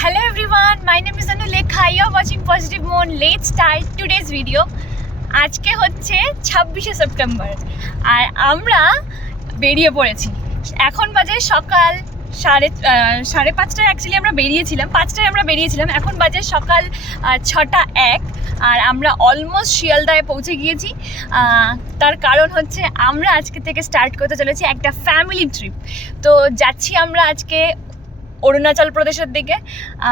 Hello everyone, my name is Anulekha. You are watching Positive Moon. Let's start today's video. আজকে হচ্ছে 26শে September আর আমরা বেরিয়ে পড়েছি। এখন বাজে সকাল সাড়ে পাঁচটায়। অ্যাকচুয়ালি আমরা বেরিয়েছিলাম 5টায়, আমরা বেরিয়েছিলাম। এখন বাজে সকাল 6:01 আর আমরা অলমোস্ট শিয়ালদায় পৌঁছে গিয়েছি। তার কারণ হচ্ছে আমরা আজকে থেকে স্টার্ট করতে চলেছি একটা ফ্যামিলি ট্রিপ। তো যাচ্ছি আমরা আজকে অরুণাচল প্রদেশের দিকে,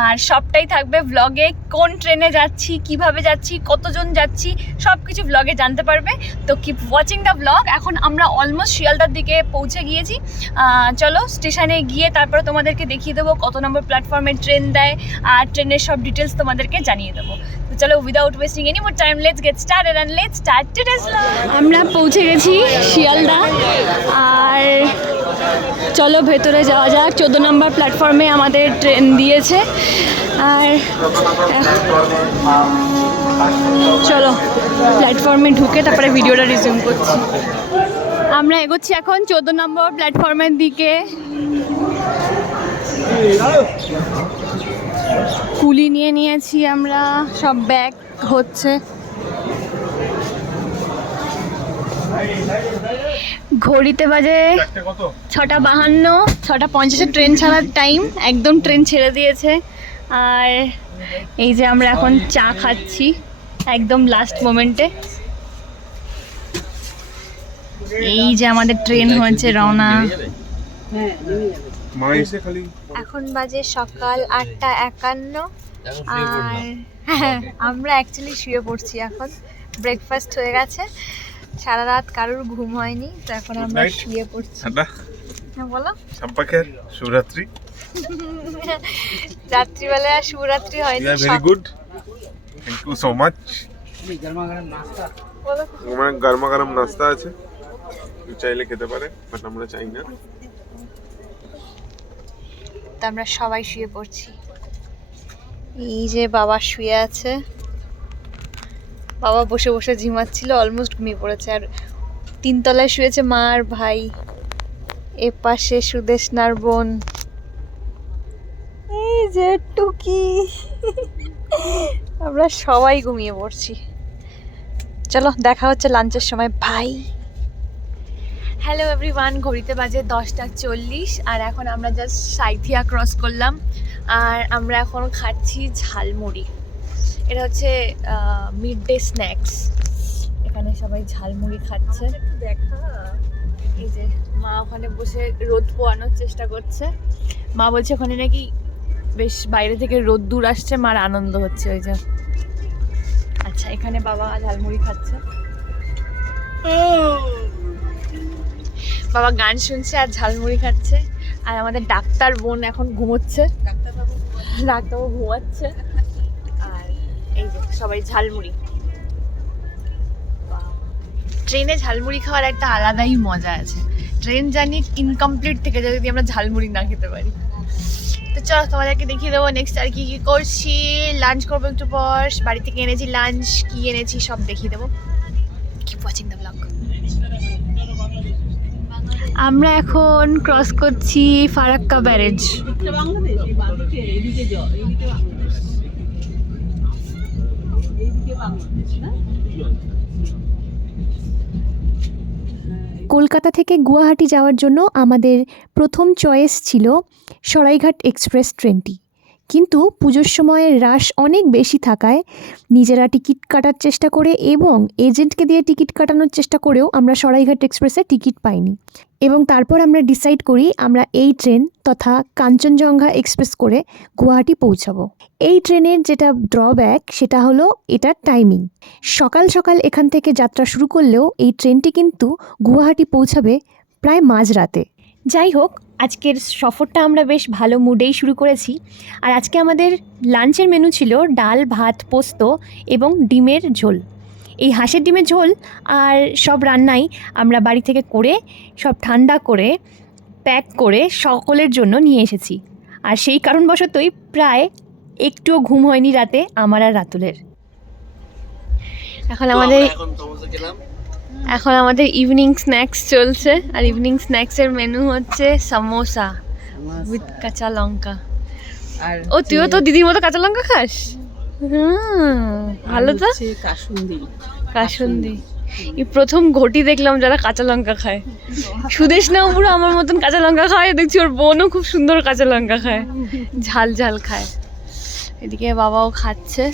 আর সবটাই থাকবে ব্লগে। কোন ট্রেনে যাচ্ছি, কিভাবে যাচ্ছি, কতজন যাচ্ছি, সব কিছু ব্লগে জানতে পারবে। তো কিপ ওয়াচিং দ্য ব্লগ। এখন আমরা অলমোস্ট শিয়ালদার দিকে পৌঁছে গিয়েছি। চলো স্টেশনে গিয়ে তারপরে তোমাদেরকে দেখিয়ে দেবো কত নম্বর প্ল্যাটফর্মে ট্রেন দেয়, আর ট্রেনের সব ডিটেলস তোমাদেরকে জানিয়ে দেবো। তো চলো, without wasting any more time, let's get started and let's start today's blog. আমরা পৌঁছে গেছি শিয়ালদা, আর চলো ভেতরে যাওয়া যাক। 14 নম্বর প্ল্যাটফর্মে আমাদের ট্রেন দিয়েছে, আর চলো প্ল্যাটফর্মে ঢুকে তারপরে ভিডিওটা রিজিউম করছি। আমরা এগোচ্ছি এখন 14 নম্বর প্ল্যাটফর্মের দিকে। কুলি নিয়ে নিয়েছি আমরা, সব ব্যাগ হচ্ছে। ঘড়িতে বাজে 6:52, 6:50 ট্রেন ছাড়ার টাইম। একদম ট্রেন ছেড়ে দিয়েছে, আর এই যে আমরা এখন চা খাচ্ছি একদম লাস্ট মোমেন্টে। এই যে আমাদের ট্রেন হয়েছে রওনা। এখন বাজে সকাল 8:51 আর আমরা অ্যাকচুয়ালি শুয়ে পড়ছি এখন। ব্রেকফাস্ট হয়ে গেছে, সারা রাত কারোর ঘুম হয়নি, তো এখন আমরা শুয়ে পড়ছি। হ্যাঁ বলো। সম্পর্কের শুভরাত্রি। রাত্রিবেলা শুভরাত্রি হয়নি। Very good, thank you so much. গরমা গরম নাস্তা আছে, চাইলে খেতে পারে, বাট আমরা চাই না। তো আমরা সবাই শুয়ে পড়ছি। এই যে বাবা শুয়ে আছে, বাবা বসে বসে ঝিমাচ্ছিল, অলমোস্ট ঘুমিয়ে পড়েছে। আর 3 তলায় শুয়েছে মা আর ভাই, এ পাশে সুদেশনার বোন, এই যে টুকি। আমরা সবাই ঘুমিয়ে পড়ছি। চলো দেখা হচ্ছে লাঞ্চের সময়, ভাই। হ্যালো এভরিওয়ান, ঘড়িতে বাজে 10:40 আর এখন আমরা জাস্ট সাইথিয়া ক্রস করলাম, আর আমরা এখন খাচ্ছি ঝালমুড়ি। এটা হচ্ছে মিড ডে স্ন্যাক্স। এখানে সবাই ঝালমুড়ি খাচ্ছে। এই যে মা ওখানে বসে রোদ পোয়ানোর চেষ্টা করছে। মা বলছে ওখানে নাকি বেশ বাইরে থেকে রোদ দূর আসছে, মার আনন্দ হচ্ছে। ওই যে আচ্ছা, এখানে বাবা ঝালমুড়ি খাচ্ছে, বাবা গান শুনছে আর ঝালমুড়ি খাচ্ছে। আর আমাদের ডাক্তার বোন এখন ঘুমোচ্ছে, ডাক্তারবাবু ঘুমাচ্ছে। আর এই যে সবাই ঝালমুড়ি। ট্রেনে ঝালমুড়ি খাওয়ার একটা আলাদাই মজা আছে। ট্রেন জার্নি ইনকমপ্লিট থেকে যায় যদি আমরা ঝালমুড়ি না খেতে পারি। তো চলো তোমাদেরকে দেখিয়ে দেবো নেক্সট আর কি কি করছি। লাঞ্চ করবো একটু পর, বাড়ি থেকে এনেছি লাঞ্চ, কি এনেছি সব দেখিয়ে দেবো। Keep watching the blog. আমরা এখন ক্রস করছি ফারাক্কা ব্যারেজ। কলকাতা থেকে গুয়াহাটি যাওয়ার জন্য আমাদের প্রথম চয়েস ছিল সরাইঘাট এক্সপ্রেস ট্রেনটি, কিন্তু পুজোর সময় রাশ অনেক বেশি থাকায় নিজেরা টিকিট কাটার চেষ্টা করে এবং এজেন্টকে দিয়ে টিকিট কাটানোর চেষ্টা করেও আমরা সরাইঘাট এক্সপ্রেসে টিকিট পাইনি। এবং তারপর আমরা ডিসাইড করি আমরা এই ট্রেন তথা কাঞ্চনজঙ্ঘা এক্সপ্রেস করে গুয়াহাটি পৌঁছাবো। এই ট্রেনের যেটা ড্রব্যাক সেটা হলো এটার টাইমিং। সকাল সকাল এখান থেকে যাত্রা শুরু করলেও এই ট্রেনটি কিন্তু গুয়াহাটি পৌঁছাবে প্রায় মাঝরাতে। যাই হোক, আজকের সফরটা আমরা বেশ ভালো মুডেই শুরু করেছি। আর আজকে আমাদের লাঞ্চের মেনু ছিল ডাল, ভাত, পোস্ত এবং ডিমের ঝোল। এই হাঁসের ডিমের ঝোল আর সব রান্নাই আমরা বাড়ি থেকে করে সব ঠান্ডা করে প্যাক করে সকলের জন্য নিয়ে এসেছি। আর সেই কারণবশতই প্রায় একটুও ঘুম হয়নি রাতে আমার আর রাতুলের। এখন আমাদের ইভিনিং স্ন্যাক্স চলছে, আর ইভিনিং স্ন্যাক্সের মেনু হচ্ছে সামোসা উইথ কাঁচা লঙ্কা। আর ও তুইও তো দিদির মতো কাঁচা লঙ্কা খাস? ভালো তো। কাসুন্দি কাসুন্দি এই প্রথম ঘটি দেখলাম যারা কাঁচা লঙ্কা খায়। সুদেশ না পুরো আমার মতন কাঁচা লঙ্কা খায়, দেখছি ওর বোনও খুব সুন্দর কাঁচা লঙ্কা খায়, ঝাল ঝাল খায়। এদিকে বাবাও খাচ্ছে।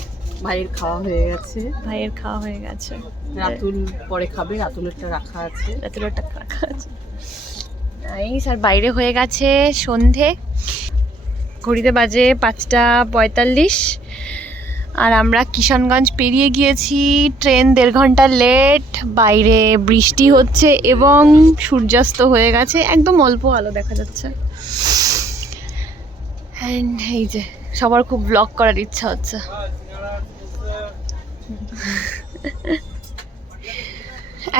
ভাইয়ের খাওয়া হয়ে গেছে, ভাইয়ের খাওয়া হয়ে গেছে। রাতুল পরে খাবে, রাতুলেরটা রাখা আছে। রাতুলেরটা রাখা আছে। এই স্যার বাইরে হয়ে গেছে সন্ধে, ঘড়িতে বাজে 5:45 আর আমরা কিষানগঞ্জ পেরিয়ে গিয়েছি। ট্রেন 1.5 ঘন্টা লেট, বাইরে বৃষ্টি হচ্ছে এবং সূর্যাস্ত হয়ে গেছে, একদম অল্প আলো দেখা যাচ্ছে। অ্যান্ড এই যে সবার খুব ব্লগ করার ইচ্ছা হচ্ছে।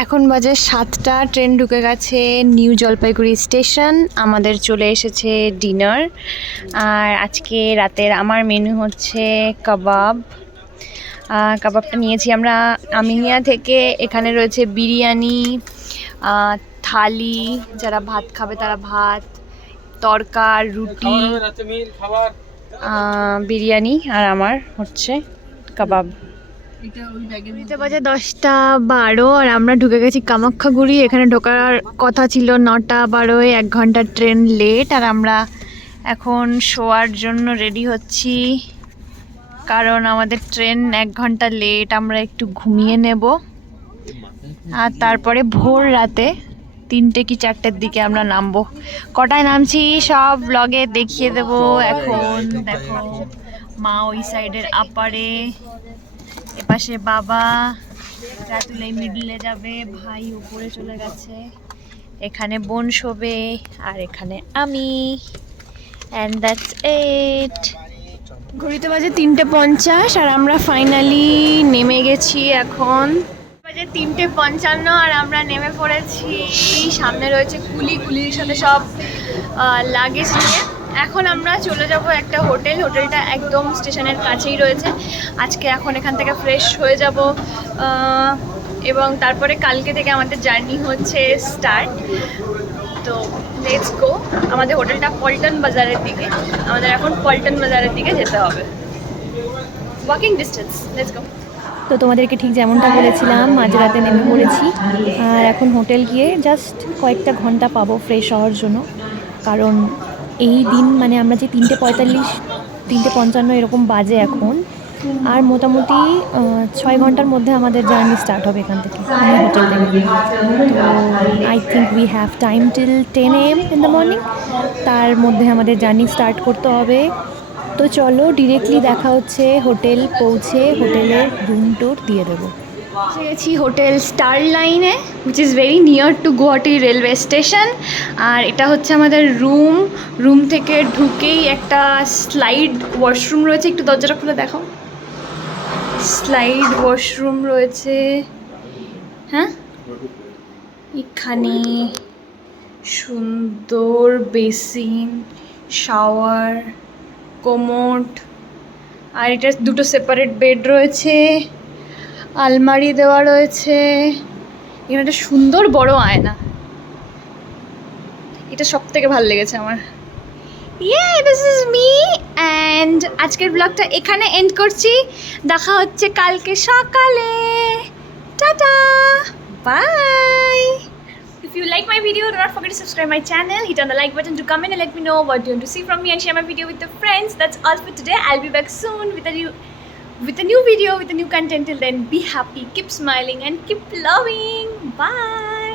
এখন বাজে 7টা, ট্রেন ঢুকে গেছে নিউ জলপাইগুড়ি স্টেশন। আমাদের চলে এসেছে ডিনার, আর আজকে রাতের আমার মেনু হচ্ছে কাবাব। কাবাবটা নিয়েছি আমরা আমিনিয়া থেকে। এখানে রয়েছে বিরিয়ানি, থালি, যারা ভাত খাবে তারা ভাত, তরকা, রুটি, বিরিয়ানি, আর আমার হচ্ছে কাবাব। বাজে 10:12 আর আমরা ঢুকে গেছি কামাখ্যাগুড়ি। এখানে ঢোকার কথা ছিল 9:12, 1 ঘন্টা ট্রেন লেট। আর আমরা এখন শোয়ার জন্য রেডি হচ্ছি, কারণ আমাদের ট্রেন 1 ঘন্টা লেট। আমরা একটু ঘুমিয়ে নেব, আর তারপরে ভোর রাতে 3টে কি 4টের দিকে আমরা নামবো। কটায় নামছি সব ব্লগে দেখিয়ে দেবো। এখন দেখো মা ওই সাইডের আপারে, এপাশে বাবা, রাতুল এই মিডলে যাবে, ভাই উপরে চলে গেছে, এখানে বোন শোবে, আর এখানে আমি। And that's it. ঘড়িতে বাজে 3:50 আর আমরা ফাইনালি নেমে গেছি। এখন বাজে 3:55 আর আমরা নেমে পড়েছি। সামনে রয়েছে কুলির সাথে সব লাগেজ নিয়ে। এখন আমরা চলে যাব একটা হোটেলটা একদম স্টেশনের কাছেই রয়েছে। আজকে এখন এখান থেকে ফ্রেশ হয়ে যাব, এবং তারপরে কালকে থেকে আমাদের জার্নি হচ্ছে স্টার্ট। তো লেটস গো। আমাদের হোটেলটা পল্টন বাজারের দিকে, আমাদের এখন পল্টন বাজারের দিকে যেতে হবে, ওয়াকিং ডিস্টেন্স। Let's go. তো তোমাদেরকে ঠিক যেমনটা বলেছিলাম, মাঝরাতে নেমে পড়েছি। আর এখন হোটেল গিয়ে জাস্ট কয়েকটা ঘন্টা পাবো ফ্রেশ হওয়ার জন্য, কারণ এই দিন মানে আমরা যে 3:45 3:55 এরকম বাজে এখন, আর মোটামুটি 6 ঘন্টার মধ্যে আমাদের জার্নি স্টার্ট হবে এখান থেকে, হোটেল থেকে। তো I think we have time till 10 AM in the morning. তার মধ্যে আমাদের জার্নি স্টার্ট করতে হবে। তো চলো ডিরেক্টলি দেখা হচ্ছে হোটেল পৌঁছে, হোটেলের রুম ট্যুর দিয়ে দেবো। গেছি হোটেল স্টার লাইনে, which is very near to Guwahati railway station. আর এটা হচ্ছে আমাদের রুম থেকে ঢুকেই একটা স্লাইড ওয়াশরুম রয়েছে। একটু দরজাটা খুলে দেখো, স্লাইড ওয়াশরুম রয়েছে। হ্যাঁ, এখানে সুন্দর বেসিন, শাওয়ার, কোমোড, আর এটা 2টো সেপারেট বেড রয়েছে, আলমারি দেওয়া রয়েছে। এখানে একটা সুন্দর বড় আয়না, এটা সব থেকে ভালো লেগেছে আমার। This is me. অ্যান্ড আজকের ব্লগটা এখানে এন্ড করছি। দেখা হচ্ছে কালকে সকালে। টাটা, bye. If you like my video, do not forget to subscribe my channel, hit on the like button to comment and let me know what you want to see from me, and share my video with your friends. That's all for today. I'll be back soon with a new video, with a new content. Till then, be happy, keep smiling, and keep loving. Bye.